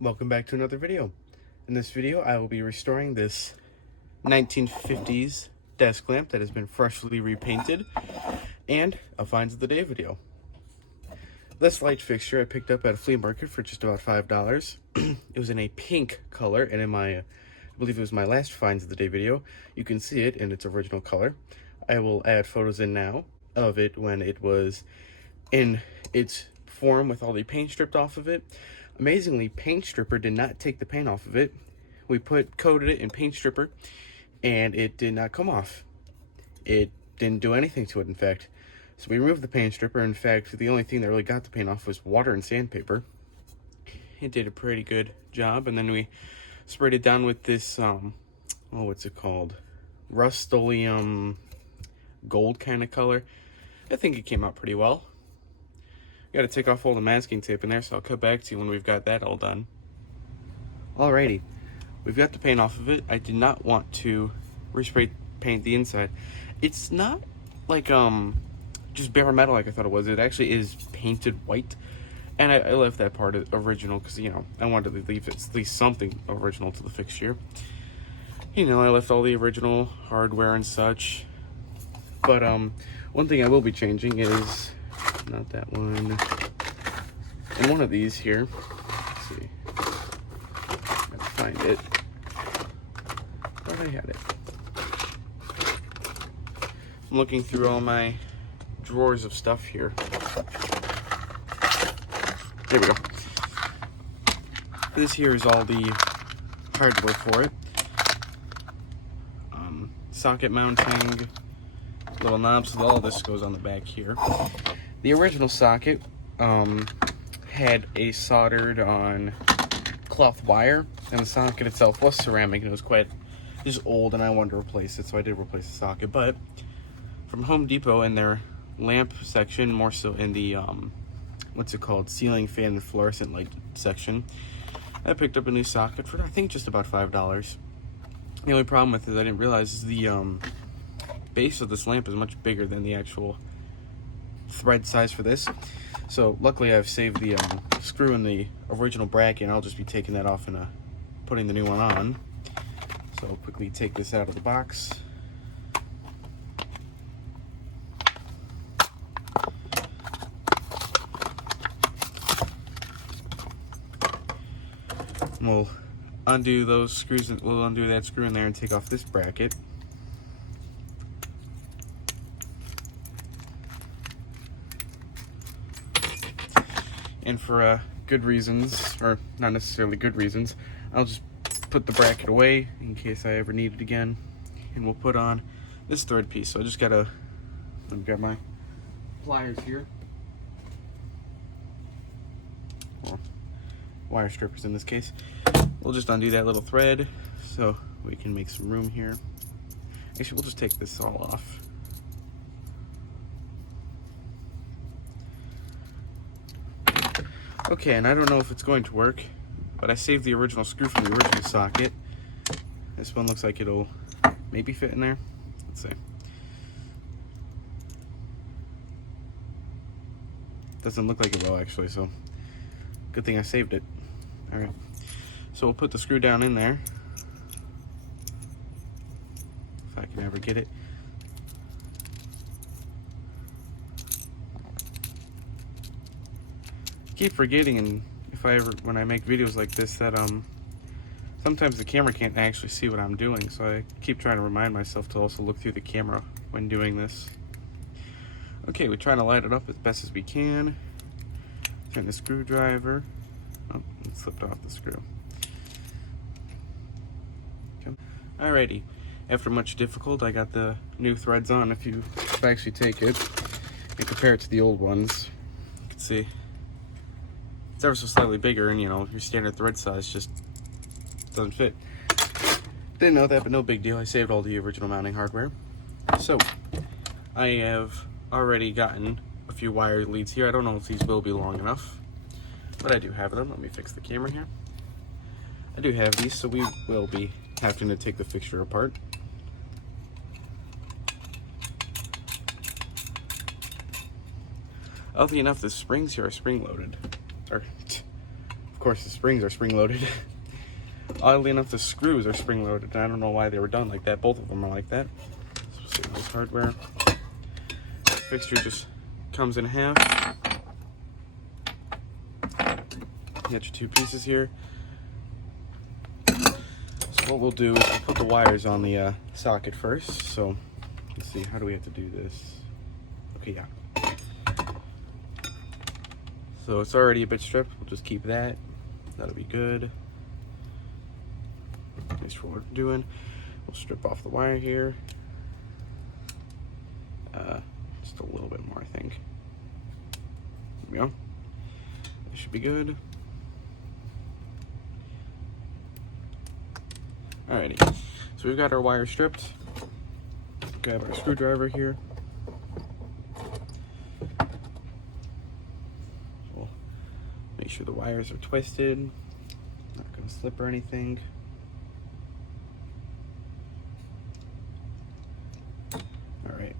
Welcome back to another video. In this video, I will be restoring this 1950s desk lamp that has been freshly repainted and a finds of the day video. This light fixture I picked up at a flea market for just about $5. It was in a pink color, and in my, I believe it was my last finds of the day video, you can see it in its original color. I will add photos in now of it when it was in its form with all the paint stripped off of it. Amazingly, paint stripper did not take the paint off of it. We coated it in paint stripper and it did not come off. It didn't do anything to it, in fact. So we removed the paint stripper. In fact, the only thing that really got the paint off was water and sandpaper. It did a pretty good job, and then we sprayed it down with this what's it called, Rust-Oleum gold kind of color. I think it came out pretty well. Got to take off all the masking tape in there, so I'll cut back to you when we've got that all done. Alrighty, we've got the paint off of it. I did not want to respray paint the inside. It's not like just bare metal like I thought it was. It actually is painted white, and I left that part original because, you know, I wanted to leave at least something original to the fixture. You know, I left all the original hardware and such. But one thing I will be changing is not that one, and one of these here. Let's see, gotta find it. Thought I had it. I'm looking through all my drawers of stuff here. There we go. This here is all the hardware for it. Socket mounting, little knobs, so all this goes on the back here. The original socket had a soldered on cloth wire, and the socket itself was ceramic, and it was quite just old, and I wanted to replace it, so I did replace the socket. But from Home Depot, in their lamp section, more so in the what's it called, ceiling fan and fluorescent light section, I picked up a new socket for I think just about $5. The only problem with it I didn't realize is the base of this lamp is much bigger than the actual thread size for this. So luckily I've saved the screw in the original bracket, and I'll just be taking that off and putting the new one on. So I'll quickly take this out of the box. And we'll undo those screws, and we'll undo that screw in there and take off this bracket. And for good reasons, or not necessarily good reasons, I'll just put the bracket away in case I ever need it again. And we'll put on this thread piece. So I just gotta, I've got my pliers here. Well, wire strippers in this case. We'll just undo that little thread so we can make some room here. Actually, we'll just take this all off. Okay, and I don't know if it's going to work, but I saved the original screw from the original socket. This one looks like it'll maybe fit in there. Let's see. Doesn't look like it will, actually, so good thing I saved it. Alright, so we'll put the screw down in there, if I can ever get it. Keep forgetting, and when I make videos like this, that sometimes the camera can't actually see what I'm doing, so I keep trying to remind myself to also look through the camera when doing this. Okay, we try to light it up as best as we can. Turn the screwdriver. Oh, it slipped off the screw. Okay. Alrighty, after much difficult, I got the new threads on. If I actually take it and compare it to the old ones, you can see it's ever so slightly bigger, and you know, your standard thread size just doesn't fit. Didn't know that, but no big deal. I saved all the original mounting hardware. So I have already gotten a few wire leads here. I don't know if these will be long enough, but I do have them. Let me fix the camera here. I do have these, so we will be having to take the fixture apart. Oddly enough, the springs here are spring loaded. Or, of course, the springs are spring-loaded. Oddly enough, the screws are spring-loaded, and I don't know why they were done like that. Both of them are like that. So nice hardware. The fixture just comes in half. You got your two pieces here. So what we'll do is we'll put the wires on the socket first. So let's see, how do we have to do this? Okay, yeah. So it's already a bit stripped. We'll just keep that. That'll be good. That's for what we're doing. We'll strip off the wire here. Just a little bit more, I think. There we go. It should be good. Alrighty. So we've got our wire stripped. Grab our screwdriver here. We'll make sure the wires are twisted. Not gonna slip or anything. Alright.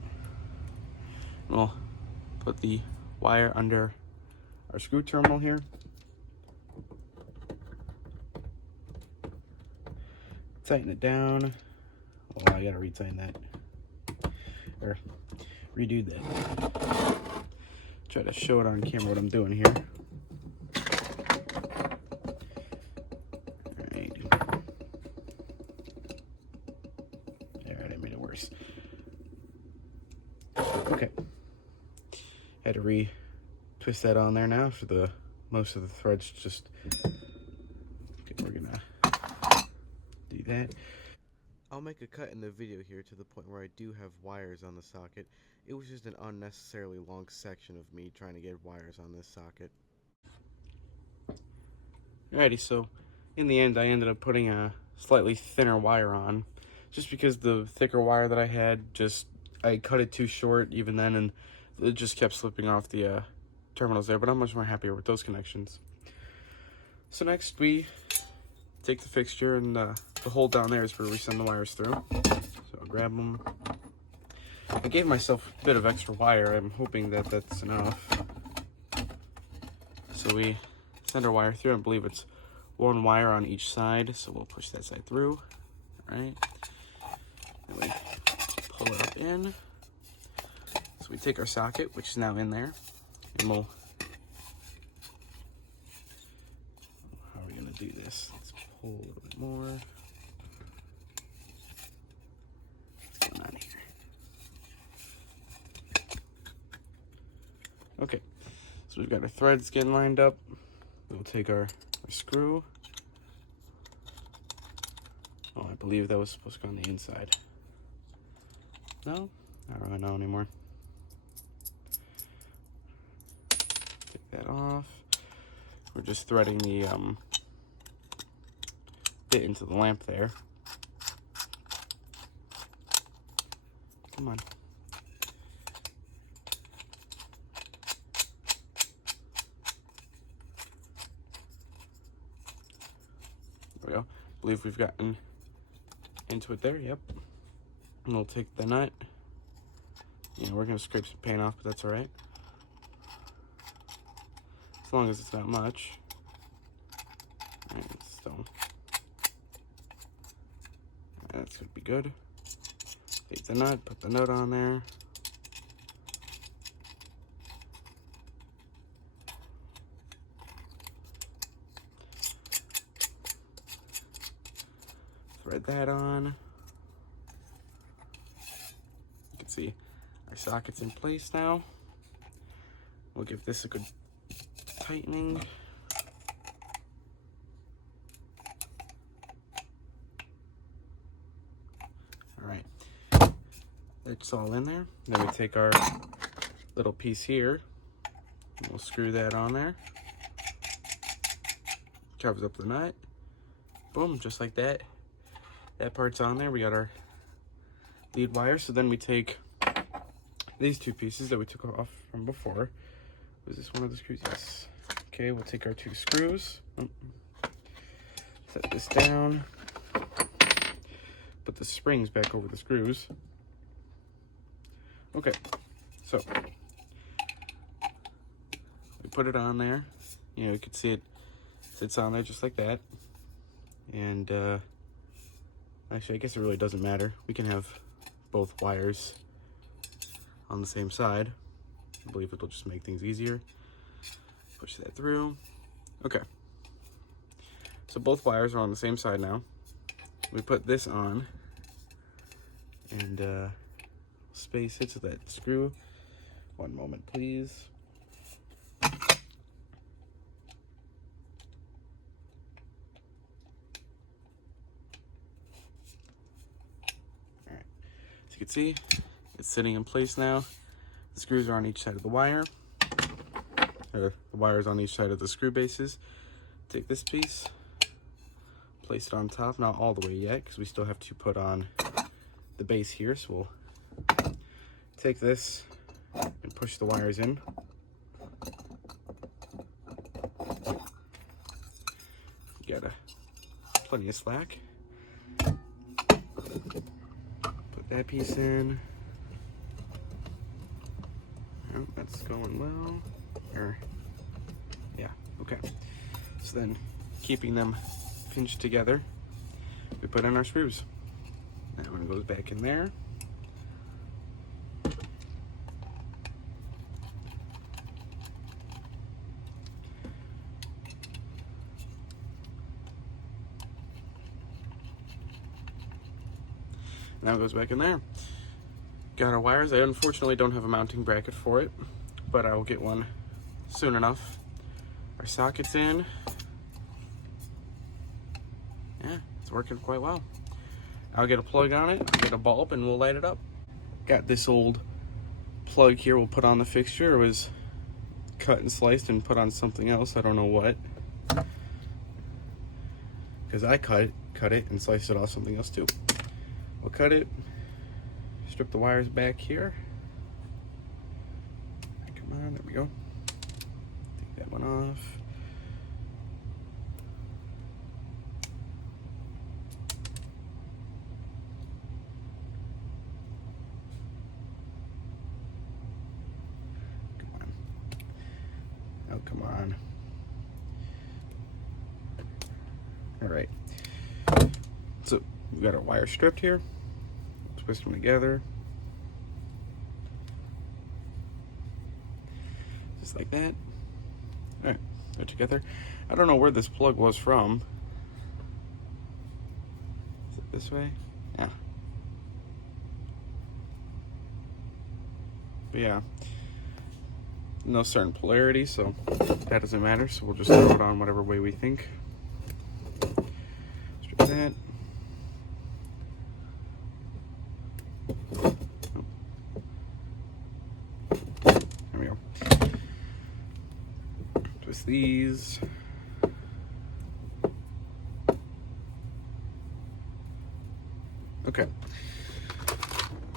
We'll put the wire under our screw terminal here. Tighten it down. Oh, I gotta retighten that. Or redo that. Try to show it on camera what I'm doing here. Alright, I made it worse. Okay. Had to re-twist that on there now for the most of the threads just. Okay, we're gonna do that. I'll make a cut in the video here to the point where I do have wires on the socket. It was just an unnecessarily long section of me trying to get wires on this socket. Alrighty, so in the end I ended up putting a slightly thinner wire on, just because the thicker wire that I had, I cut it too short even then, and it just kept slipping off the terminals there, but I'm much more happier with those connections. So next we take the fixture, and the hole down there is where we send the wires through. So I'll grab them. I gave myself a bit of extra wire. I'm hoping that that's enough. So we send our wire through. I believe it's one wire on each side, so we'll push that side through. All right. And we pull it up in. So we take our socket, which is now in there, and we'll. How are we gonna do this? Let's pull a little bit more. What's going on here? Okay, so we've got our threads getting lined up. We'll take our screw. Oh, I believe that was supposed to go on the inside. No? I don't really know anymore. Take that off. We're just threading the bit into the lamp there. Come on. There we go. I believe we've gotten into it there, yep. And we'll take the nut. Yeah, we're gonna scrape some paint off, but that's all right. As long as it's not much. All right, so that's gonna be good. Take the nut, put the nut on there. Thread that on. You can see our socket's in place now. We'll give this a good tightening. All right, that's all in there. Then we take our little piece here, and we'll screw that on there. Covers up the nut. Boom, just like that. That part's on there. We got our lead wire. So then we take these two pieces that we took off from before. Was this one of the screws? Yes. Okay, we'll take our two screws. Set this down. Put the springs back over the screws. Okay, so we put it on there. You know, you can see it Sits on there just like that. And actually, I guess it really doesn't matter. We can have both wires on the same side. I believe it'll just make things easier. Push that through. Okay. So both wires are on the same side now. We put this on and space it so that screw. One moment, please. Alright, as you can see, it's sitting in place now. The screws are on each side of the wire. The wires on each side of the screw bases. Take this piece, place it on top, not all the way yet because we still have to put on the base here, so we'll take this and push the wires in. Got plenty of slack. Put that piece in. Oh, that's going well. Yeah, okay. So then, keeping them pinched together, we put in our screws. That one goes back in there. Now it goes back in there. Got our wires. I unfortunately don't have a mounting bracket for it, but I will get one soon enough. Our socket's in. Yeah, it's working quite well. I'll get a plug on it, I'll get a bulb, and we'll light it up. Got this old plug here we'll put on the fixture. It was cut and sliced and put on something else, I don't know what. Because I cut it and sliced it off something else too. We'll cut it, strip the wires back here. Come on, there we go. Take that one off. Oh, come on. All right. So we've got our wire stripped here. Twist them together. Just like that. All right, they're together. I don't know where this plug was from. Is it this way? Yeah. But yeah. No certain polarity, so that doesn't matter. So we'll just throw it on whatever way we think. Strip that. There we go. Twist these. Okay.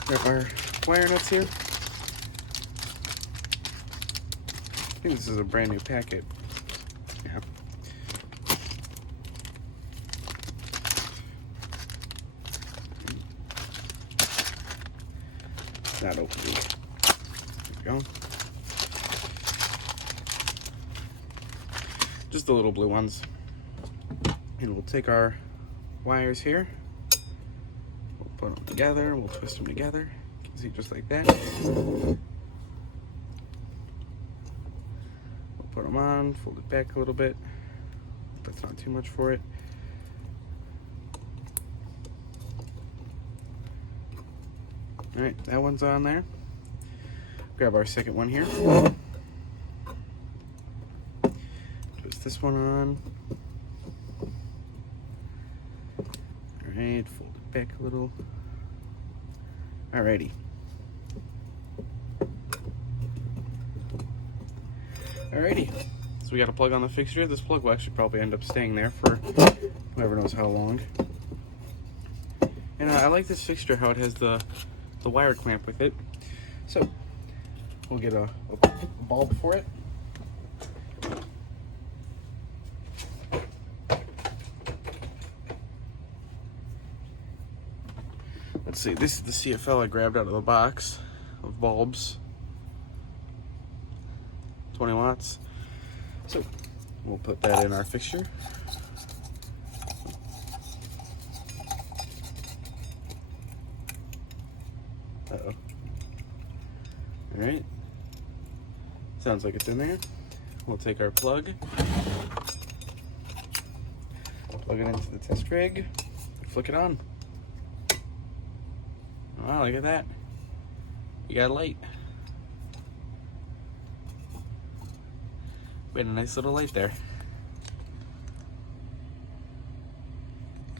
Got our wire nuts here. I think this is a brand new packet. Yeah. Not opening. There we go. Just the little blue ones. And we'll take our wires here. We'll put them together. We'll twist them together. You can see just like that. Put them on, fold it back a little bit. That's not too much for it. All right, that one's on there. Grab our second one here. Twist this one on. All right, fold it back a little. Alrighty. Alrighty, so we got a plug on the fixture. This plug will actually probably end up staying there for whoever knows how long. And I like this fixture, how it has the wire clamp with it. So we'll get a bulb for it. Let's see, this is the CFL I grabbed out of the box of bulbs. 20 watts. So We'll put that in our fixture. Uh-oh. Alright. Sounds like it's in there. We'll take our plug, plug it into the test rig, flick it on. Wow, look at that. You got a light. We had a nice little light there.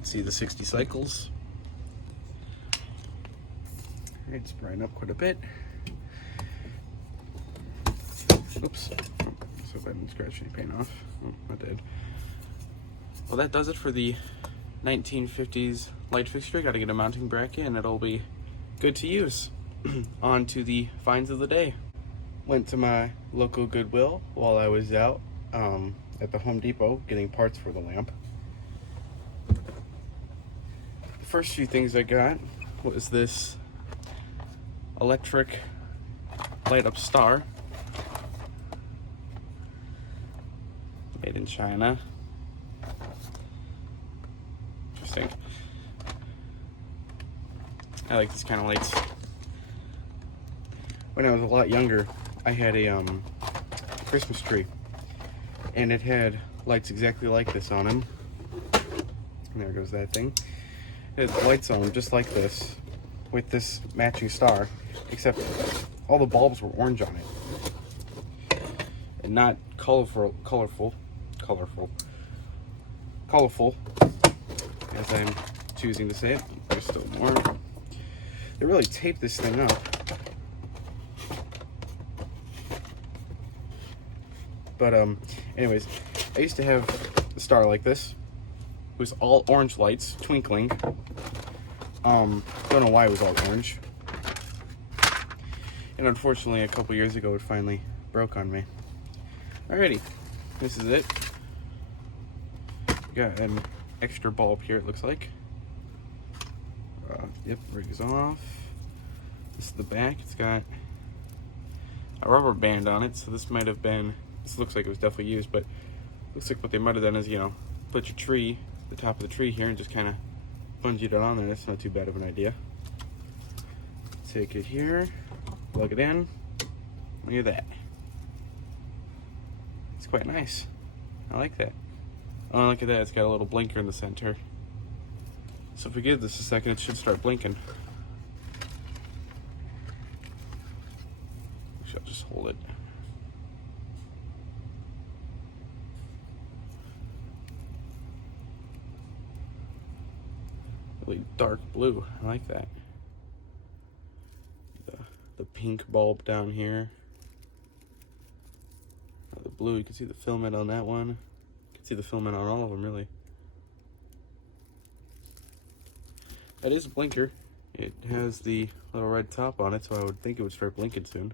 See the 60 cycles. Alright, it's brightened up quite a bit. Oops. So if I didn't scratch any paint off. Oh, I did. Well, that does it for the 1950s light fixture. Got to get a mounting bracket and it'll be good to use. On to the finds of the day. Went to my local Goodwill while I was out at the Home Depot getting parts for the lamp. The first few things I got was this electric light up star. Made in China. Interesting. I like these kind of lights. When I was a lot younger, I had a Christmas tree, and it had lights exactly like this on them. And there goes that thing. It had lights on them just like this, with this matching star, except all the bulbs were orange on it, and not colorful, as I'm choosing to say it. There's still more. They really taped this thing up. But anyways, I used to have a star like this. It was all orange lights, twinkling. Don't know why it was all orange. And unfortunately, a couple years ago, it finally broke on me. Alrighty, this is it. Got an extra bulb here, it looks like. Yep, rigs off. This is the back. It's got a rubber band on it, so this might have been, this looks like it was definitely used, but looks like what they might have done is, you know, put your tree, the top of the tree here, and just kind of bungeed it on there. That's not too bad of an idea. Take it here, plug it in. Look at that. It's quite nice. I like that. Oh, look at that. It's got a little blinker in the center. So if we give this a second, it should start blinking. Actually, I'll just hold it. Really dark blue. I like that. The pink bulb down here. The blue, you can see the filament on that one. You can see the filament on all of them, really. That is a blinker. It has the little red top on it, so I would think it would start blinking soon.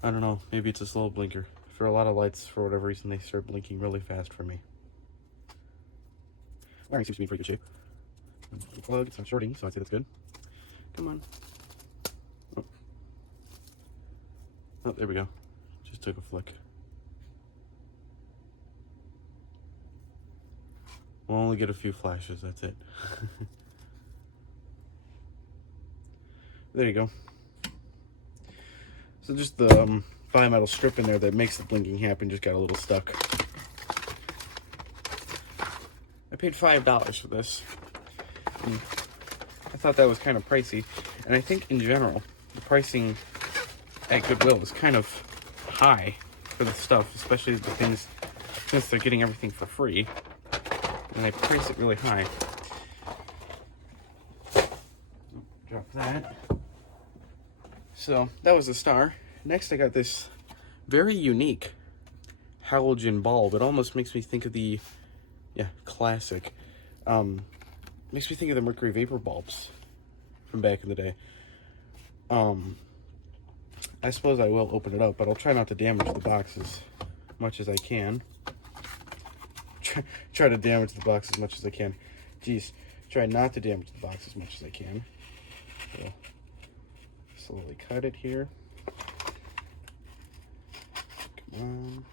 I don't know, maybe it's a slow blinker. For a lot of lights, for whatever reason, they start blinking really fast for me. Wiring seems to be in pretty good shape. Plug, it's not shorting, so I'd say that's good. Come on. Oh. Oh, there we go. Just took a flick. We'll only get a few flashes, that's it. There you go. So just the bimetal strip in there that makes the blinking happen just got a little stuck. I paid $5 for this. And I thought that was kind of pricey. And I think in general, the pricing at Goodwill is kind of high for the stuff, especially the things, since they're getting everything for free. And they price it really high. Drop that. So that was the star. Next I got this very unique halogen bulb. It almost makes me think of the, classic. Makes me think of the mercury vapor bulbs from back in the day. I suppose I will open it up, but I'll try not to damage the box as much as I can. Try to damage the box as much as I can. Jeez, try not to damage the box as much as I can. So, slowly cut it here. Come on.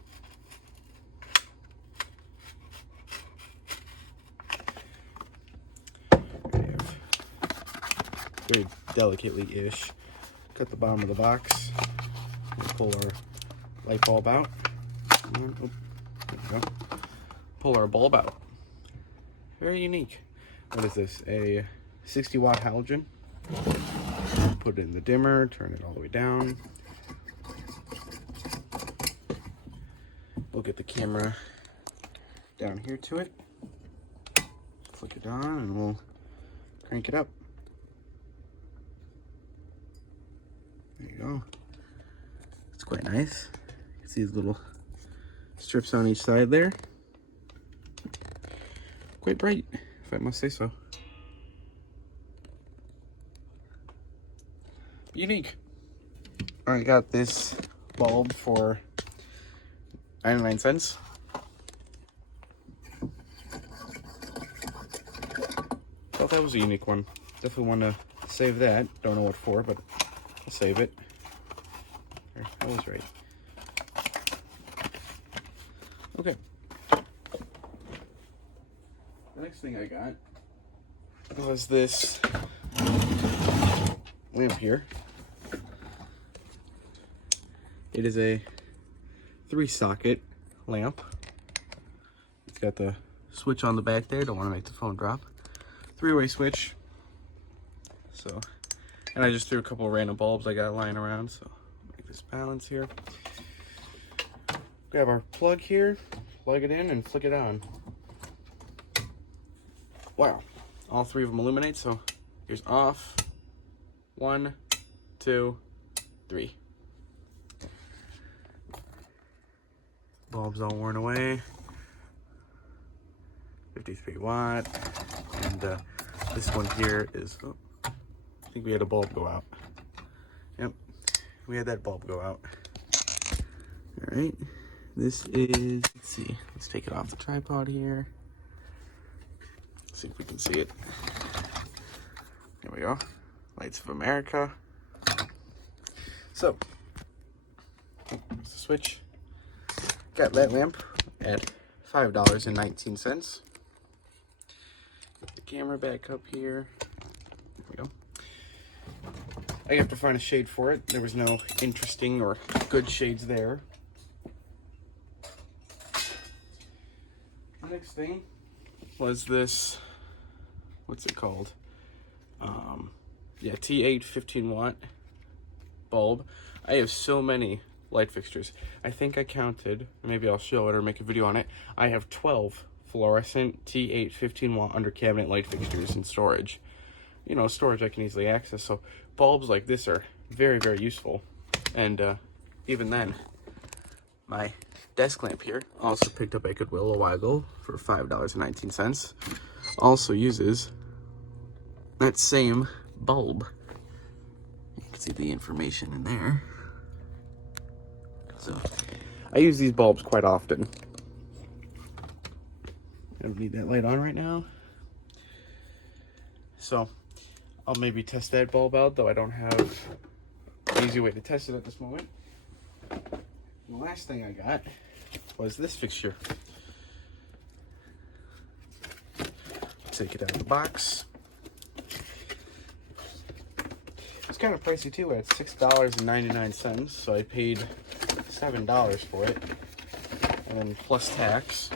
Very delicately-ish. Cut the bottom of the box. We'll pull our light bulb out. And, oh, there we go. Pull our bulb out. Very unique. What is this? A 60-watt halogen. Put it in the dimmer. Turn it all the way down. We'll get the camera down here to it. Flick it on, and we'll crank it up. There you go. It's quite nice. You can see these little strips on each side there. Quite bright, if I must say so. Unique. I got this bulb for 99 cents. Thought that was a unique one. Definitely want to save that. Don't know what for, but I'll save it. There, I was right. Okay. The next thing I got was this lamp here. It is a 3-socket lamp. It's got the switch on the back there. Don't want to make the phone drop. 3-way switch. So, and I just threw a couple of random bulbs I got lying around, so make this balance here. Grab our plug here, plug it in, and flick it on. Wow, all 3 of them illuminate, so here's off. 1, 2, 3. Bulb's all worn away. 53 watt. And this one here is, oh, I think we had a bulb go out. Yep, we had that bulb go out. All right, this is, let's see, let's take it off the tripod here. See if we can see it. There we go. Lights of America. So, there's the switch. Got that lamp at $5.19. Get the camera back up here. There we go. I have to find a shade for it. There was no interesting or good shades there. The next thing was this, what's it called? Yeah, T8 15-watt bulb. I have so many light fixtures. I think I counted, maybe I'll show it or make a video on it. I have 12 fluorescent T8 15-watt under cabinet light fixtures in storage. You know, storage I can easily access, so bulbs like this are very, very useful. And even then, my desk lamp here, also picked up at Goodwill a while ago for $5.19, also uses that same bulb. You can see the information in there. So I use these bulbs quite often. I don't need that light on right now. So I'll maybe test that bulb out, though I don't have an easy way to test it at this moment. The last thing I got was this fixture. Take it out of the box. It's kind of pricey too, at $6.99, so I paid $7 for it, and then plus tax.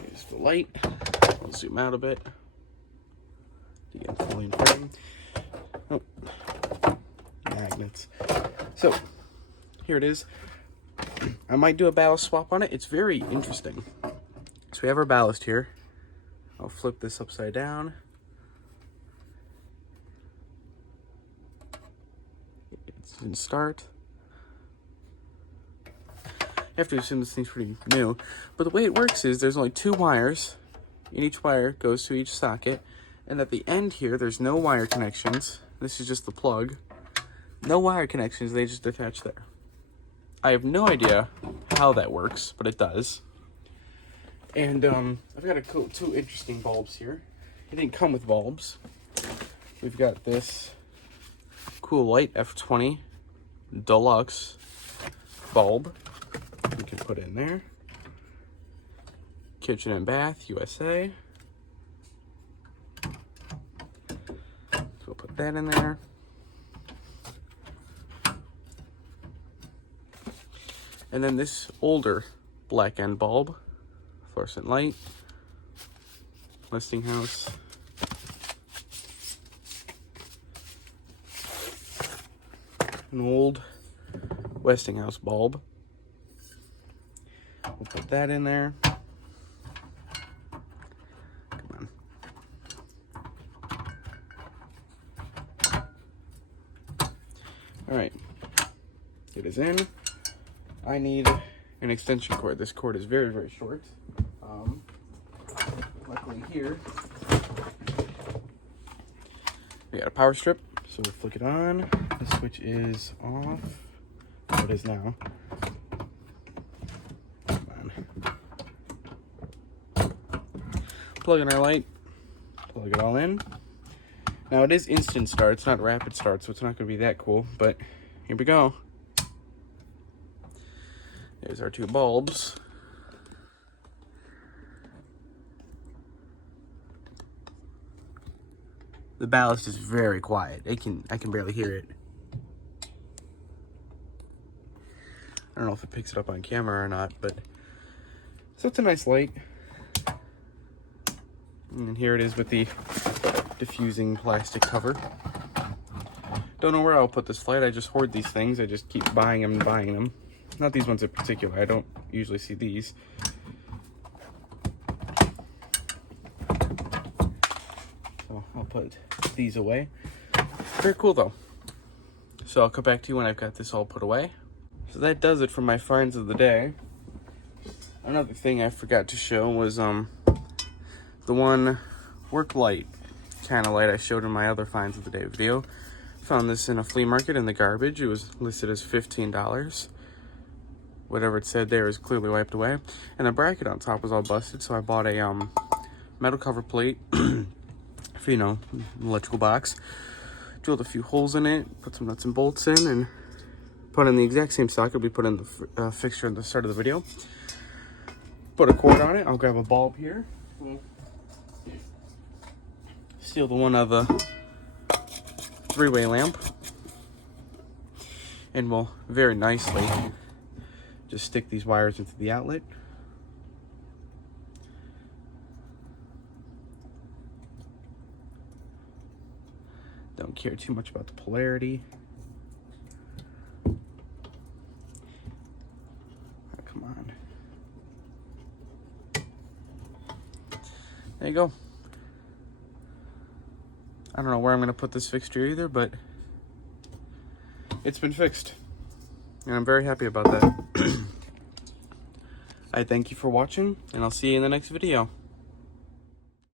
Here's the light. I'll zoom out a bit to get fully in frame. Oh, magnets. So here it is. I might do a ballast swap on it. It's very interesting. So we have our ballast here. I'll flip this upside down. It's in start. You have to assume this thing's pretty new. But the way it works is there's only 2 wires, and each wire goes to each socket. And at the end here, there's no wire connections. This is just the plug. No wire connections, they just attach there. I have no idea how that works, but it does. And I've got 2 interesting bulbs here. It didn't come with bulbs. We've got this cool light F20 Deluxe bulb we can put in there. Kitchen and bath, USA. So we'll put that in there. And then this older black end bulb, fluorescent light, Westinghouse. An old Westinghouse bulb. We'll put that in there. Come on. All right, it is in. I need an extension cord. This cord is very, very short. Luckily here, we got a power strip, so we'll flick it on. The switch is off. Oh, it is now. Come on. Plug in our light. Plug it all in. Now it is instant start. It's not rapid start, so it's not going to be that cool. But here we go. There's our two bulbs. The ballast is very quiet. I can barely hear it. I don't know if it picks it up on camera or not, but so it's a nice light. And here it is with the diffusing plastic cover. Don't know where I'll put this light. I just hoard these things. I just keep buying them and buying them. Not these ones in particular. I don't usually see these. So I'll put these away. Very cool though. So I'll come back to you when I've got this all put away. So that does it for my finds of the day. Another thing I forgot to show was the one work light kind of light I showed in my other finds of the day video. Found this in a flea market in the garbage. It was listed as $15. Whatever it said there is clearly wiped away. And the bracket on top was all busted, so I bought a metal cover plate for, you know, electrical box. Drilled a few holes in it, put some nuts and bolts in, and put in the exact same socket we put in the fixture at the start of the video. Put a cord on it. I'll grab a bulb here. Steal the one of the three-way lamp. And we'll very nicely just stick these wires into the outlet. Don't care too much about the polarity. Oh, come on. There you go. I don't know where I'm going to put this fixture either, but it's been fixed. And I'm very happy about that. I thank you for watching, and I'll see you in the next video.